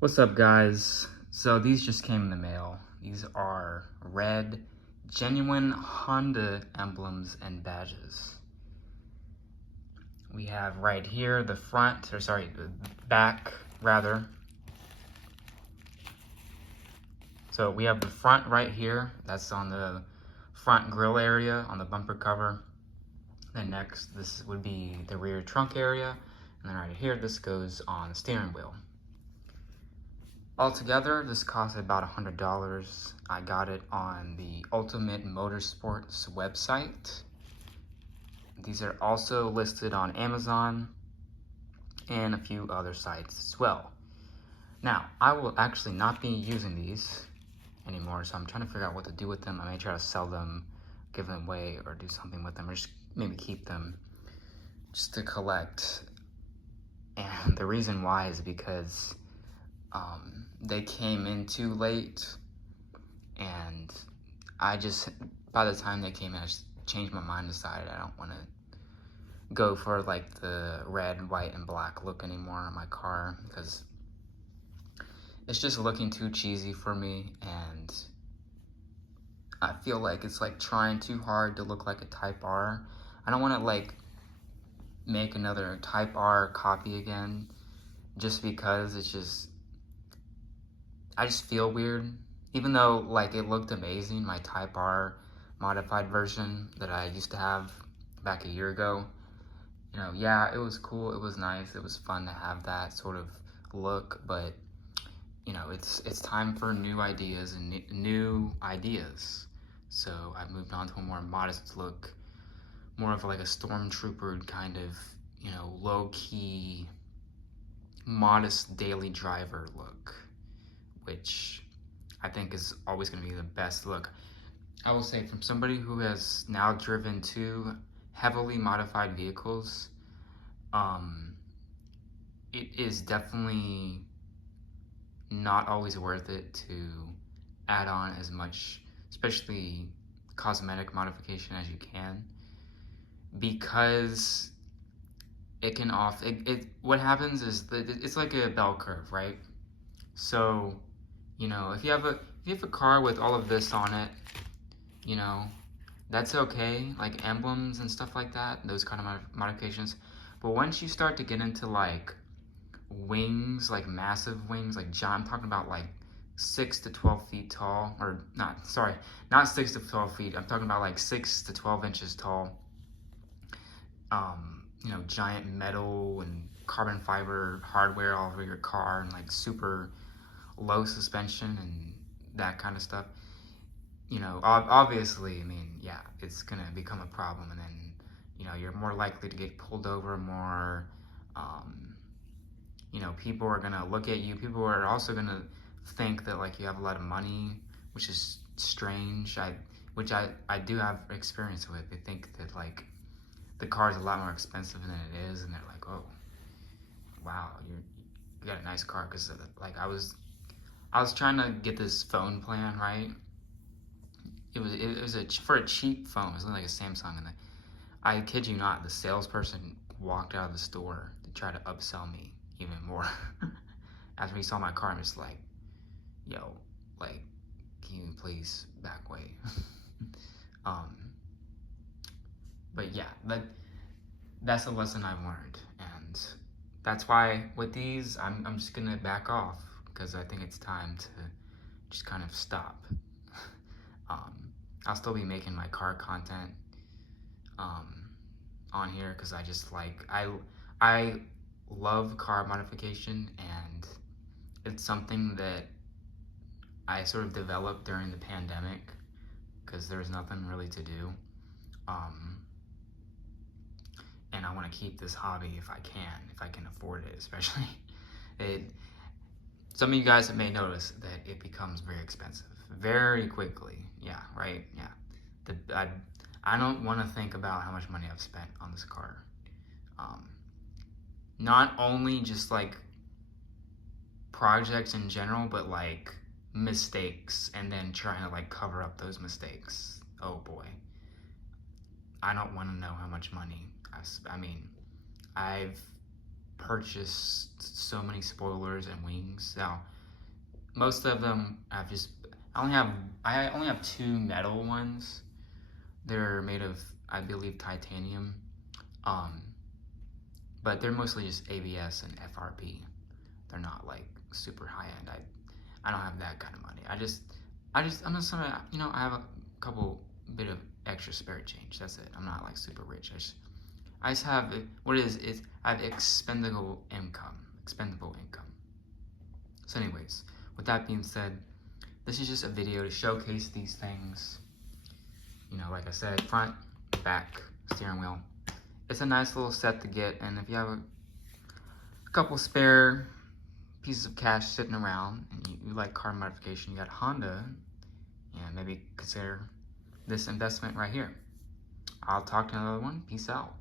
What's up, guys? So these just came in the mail. These are red, genuine Honda emblems and badges. We have right here the front, or sorry, the back, rather. So we have the front right here. That's on the front grille area on the bumper cover. Then next, this would be the rear trunk area. And then right here, this goes on the steering wheel. Altogether, this cost about $100. I got it on the Ultimate Motorsports website. These are also listed on Amazon and a few other sites as well. Now, I will actually not be using these anymore, so I'm trying to figure out what to do with them. I may try to sell them, give them away, or do something with them, or just maybe keep them just to collect. And the reason why is because they came in too late, and by the time they came in, I just changed my mind, decided I don't want to go for like the red, white, and black look anymore on my car, because it's just looking too cheesy for me, and I feel like it's like trying too hard to look like a Type R. I don't want to like make another Type R copy again, just because I just feel weird. Even though like it looked amazing, my Type R modified version that I used to have back a year ago, yeah, it was cool, it was nice, it was fun to have that sort of look, but it's time for new ideas and new ideas. So I moved on to a more modest look, more of like a stormtrooper kind of, low-key, modest daily driver look, which I think is always going to be the best look. I will say, from somebody who has now driven two heavily modified vehicles, it is definitely not always worth it to add on as much, especially cosmetic modification, as you can, because what happens is that it's like a bell curve, right? So, if you have a car with all of this on it, that's okay, like emblems and stuff like that, those kind of modifications. But once you start to get into like wings, like massive wings, like I'm talking about like 6 to 12 feet tall, or not 6 to 12 feet. I'm talking about like 6 to 12 inches tall. Giant metal and carbon fiber hardware all over your car, and like super low suspension and that kind of stuff. Obviously, I mean, yeah, it's gonna become a problem, and then, you're more likely to get pulled over more. People are gonna look at you. People are also gonna think that like you have a lot of money, which is strange. Which I do have experience with. They think that like the car is a lot more expensive than it is, and they're like, oh, wow, you got a nice car. Because like I was trying to get this phone plan, right? For a cheap phone. It was like a Samsung, and I kid you not, the salesperson walked out of the store to try to upsell me even more. After he saw my car, I'm just like, yo, like, can you please back way? But yeah, that's a lesson I've learned, and that's why with these, I'm just gonna back off, because I think it's time to just kind of stop. I'll still be making my car content on here, because I just like I love car modification, and it's something that I sort of developed during the pandemic, because there was nothing really to do, and I want to keep this hobby if I can afford it, especially. Some of you guys may notice that it becomes very expensive very quickly. Yeah, right. Yeah, I don't want to think about how much money I've spent on this car. Not only just like projects in general, but like mistakes, and then trying to like cover up those mistakes. Oh boy, I don't want to know how much money I mean, I've purchased so many spoilers and wings. Now, most of them I only have two metal ones. They're made of, I believe, titanium. But they're mostly just ABS and FRP. They're not like super high end. I don't have that kind of money. I'm just I have a couple bit of extra spare change. That's it. I'm not like super rich. I just have what it is I have expendable income. So anyways, with that being said, this is just a video to showcase these things. Like I said, front, back, steering wheel. It's a nice little set to get, and if you have a couple spare pieces of cash sitting around and you like car modification, you got Honda, maybe consider this investment right here. I'll talk to another one. Peace out.